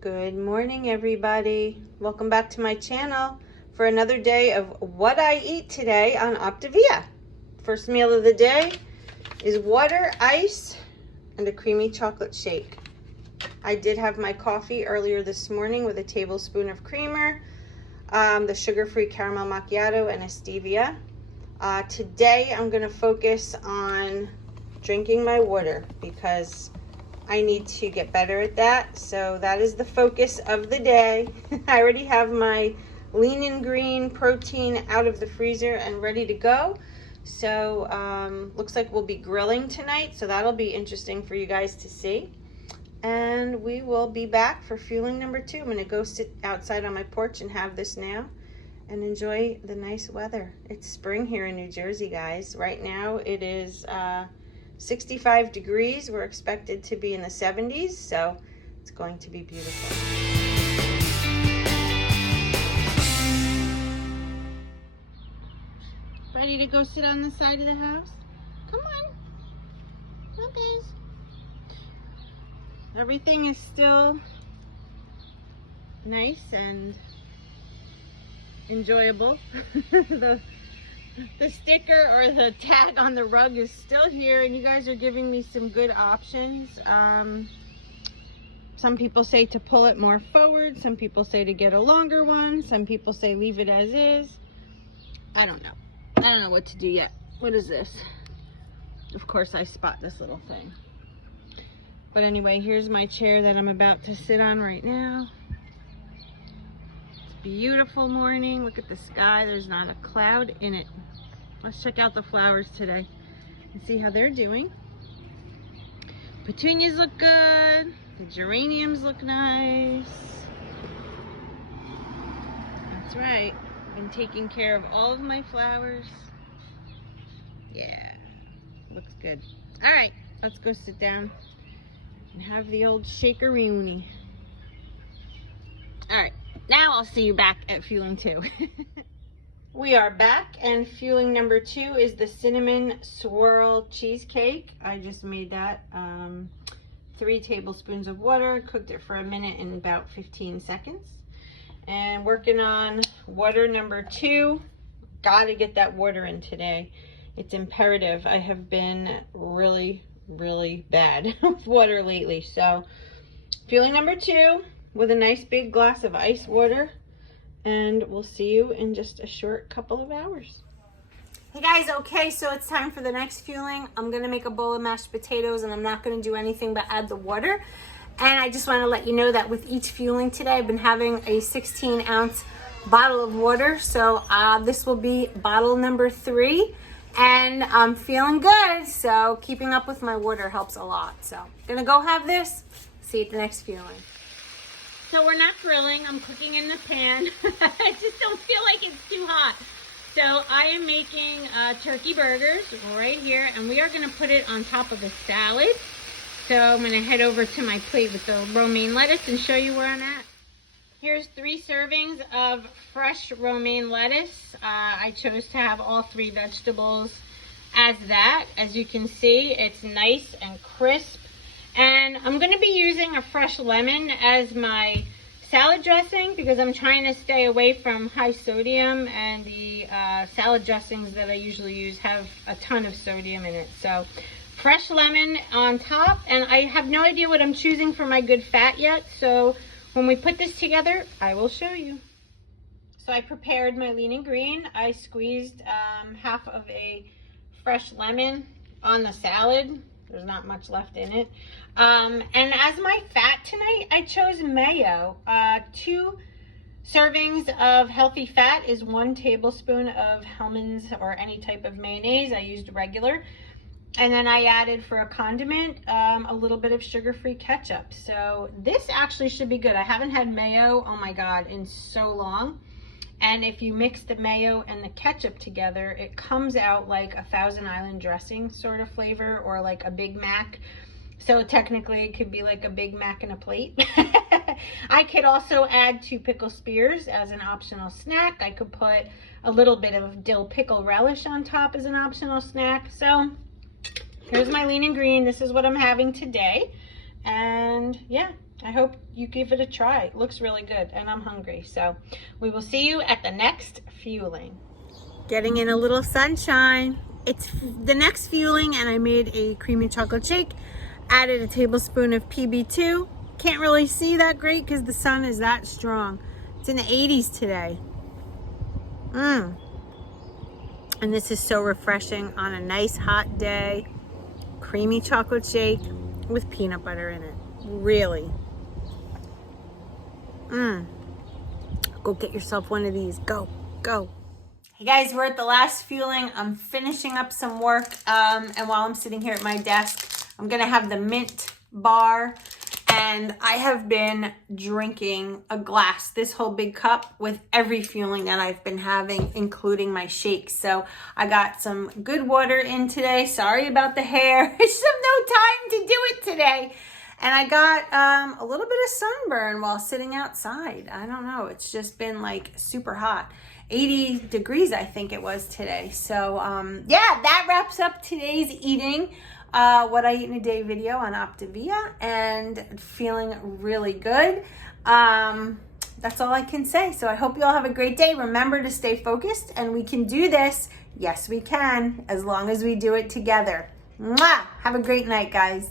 Good morning, everybody. Welcome back to my channel for another day of what I eat today on Optavia. First meal of the day is water, ice, and a creamy chocolate shake. I did have my coffee earlier this morning with a tablespoon of creamer, the sugar-free caramel macchiato, and a stevia. Today I'm going to focus on drinking my water because I need to get better at that. So that is the focus of the day. I already have my lean and green protein out of the freezer and ready to go. So looks like we'll be grilling tonight, so that'll be interesting for you guys to see. And we will be back for fueling number 2. I'm going to go sit outside on my porch and have this now and enjoy the nice weather. It's spring here in New Jersey, guys. Right now it is 65 degrees. We're expected to be in the 70s, so it's going to be beautiful. Ready to go sit on the side of the house? Come on. Okay. Everything is still nice and enjoyable. The sticker or the tag on the rug is still here, and you guys are giving me some good options. Some people say to pull it more forward, some people say to get a longer one, some people say leave it as is. I don't know what to do yet. What is this? Of course I spot this little thing. But anyway, here's my chair that I'm about to sit on right now. Beautiful morning. Look at the sky. There's not a cloud in it. Let's check out the flowers today and see how they're doing. Petunias look good. The geraniums look nice. That's right. Been taking care of all of my flowers. Yeah, looks good. All right, let's go sit down and have the old shakeroonie. All right. Now I'll see you back at fueling 2. We are back, and fueling number 2 is the cinnamon swirl cheesecake. I just made that. 3 tablespoons of water, cooked it for a minute in about 15 seconds. And working on water number 2. Gotta get that water in today. It's imperative. I have been really bad with water lately. So fueling number 2. With a nice big glass of ice water, and we'll see you in just a short couple of hours. Hey guys, okay, so it's time for the next fueling. I'm gonna make a bowl of mashed potatoes, and I'm not gonna do anything but add the water. And I just wanna let you know that with each fueling today, I've been having a 16-ounce bottle of water. So this will be bottle number 3, and I'm feeling good. So keeping up with my water helps a lot. So gonna go have this, see you at the next fueling. So we're not grilling, I'm cooking in the pan. I just don't feel like it's too hot. So I am making turkey burgers right here, and we are gonna put it on top of a salad. So I'm gonna head over to my plate with the romaine lettuce and show you where I'm at. Here's 3 servings of fresh romaine lettuce. I chose to have all 3 vegetables as that. As you can see, it's nice and crisp. And I'm going to be using a fresh lemon as my salad dressing because I'm trying to stay away from high sodium, and the salad dressings that I usually use have a ton of sodium in it. So fresh lemon on top, and I have no idea what I'm choosing for my good fat yet. So when we put this together, I will show you. So I prepared my lean and green. I squeezed half of a fresh lemon on the salad. There's not much left in it. And as my fat tonight, I chose mayo. 2 servings of healthy fat is 1 tablespoon of Hellmann's or any type of mayonnaise. I used regular. And then I added for a condiment a little bit of sugar-free ketchup. So this actually should be good. I haven't had mayo, oh my God, in so long. And if you mix the mayo and the ketchup together, it comes out like a Thousand Island dressing sort of flavor, or like a Big Mac. So technically it could be like a Big Mac in a plate. I could also add 2 pickle spears as an optional snack. I could put a little bit of dill pickle relish on top as an optional snack. So here's my lean and green. This is what I'm having today. And yeah, I hope you give it a try. It looks really good, and I'm hungry. So we will see you at the next fueling. Getting in a little sunshine. It's the next fueling, and I made a creamy chocolate shake. Added a tablespoon of PB2. Can't really see that great because the sun is that strong. It's in the 80s today. And this is so refreshing on a nice hot day. Creamy chocolate shake with peanut butter in it. Really. Go get yourself one of these. Go, go. Hey guys, we're at the last fueling. I'm finishing up some work. And while I'm sitting here at my desk, I'm gonna have the mint bar. And I have been drinking a glass, this whole big cup, with every fueling that I've been having, including my shakes. So I got some good water in today. Sorry about the hair. I just have no time to do it today. And I got a little bit of sunburn while sitting outside. I don't know. It's just been like super hot. 80 degrees, I think it was today. So yeah, that wraps up today's eating. What I eat in a day video on Optavia, and feeling really good. That's all I can say. So I hope you all have a great day. Remember to stay focused, and we can do this. Yes, we can, as long as we do it together. Mwah! Have a great night, guys.